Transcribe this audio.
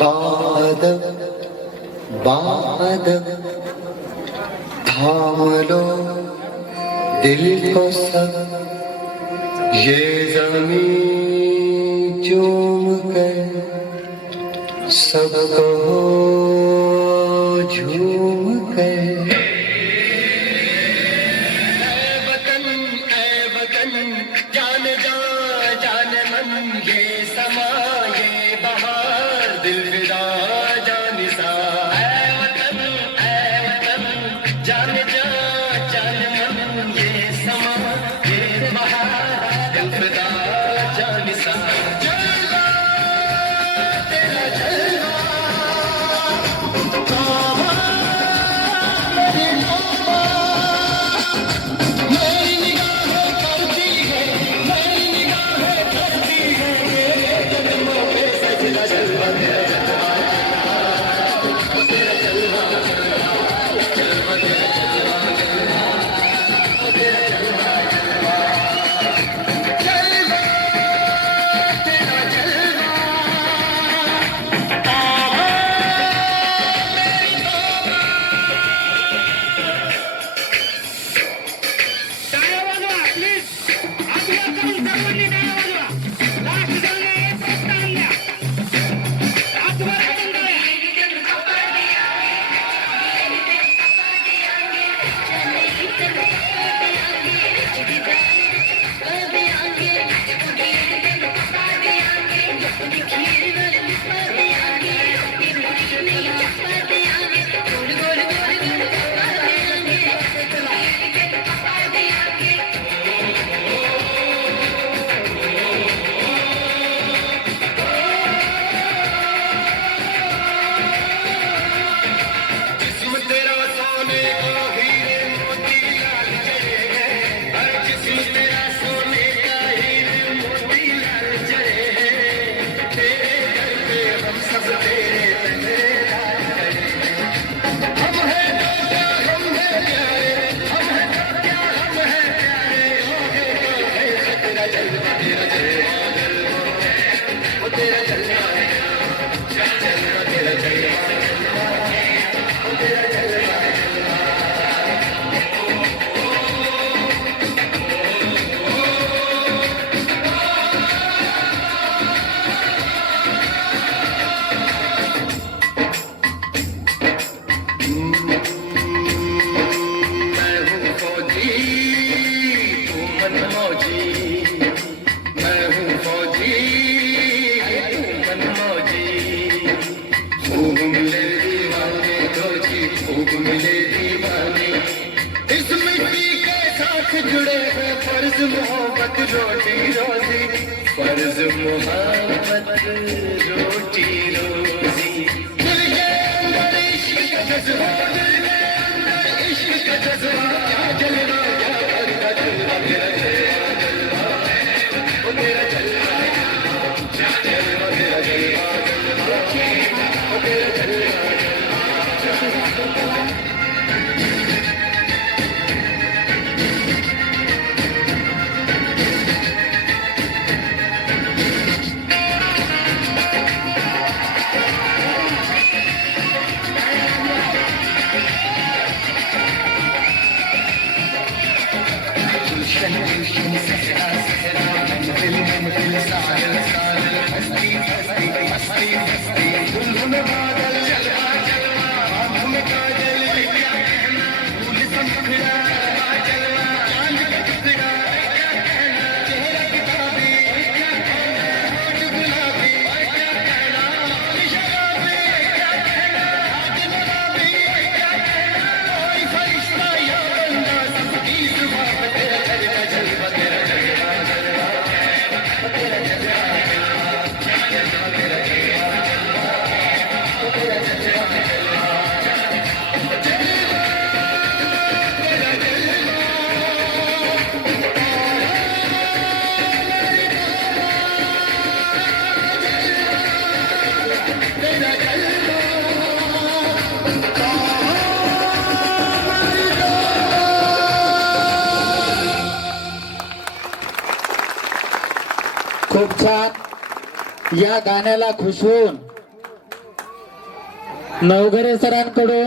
बादल बादल थाम लो दिल को सब, ये ज़मीं चूम कर सब कहो झूम कर। ऐ वतन जान जा जान मन, ये समा ये बहार दिल फिदा जानिसा। ऐ वतन जान जा जान मन, ये समा ये बहार दिल फिदा जानिसा। जलवा तेरा जलवा मोहब्बत रोटी रोजी, फर्ज मोहब्बत रोटी रोजी। दिल के अंदर इश्क का जज्बा, दिल के अंदर इश्क का जज्बा, क्या जलवा क्या करता जलवा तेरा जलवा, वो तेरा जलवा क्या जलवा तेरा जलवा, वो तेरा जलवा। खूप छान. या गाण्याला खुश होऊन नवघरे सरांकडून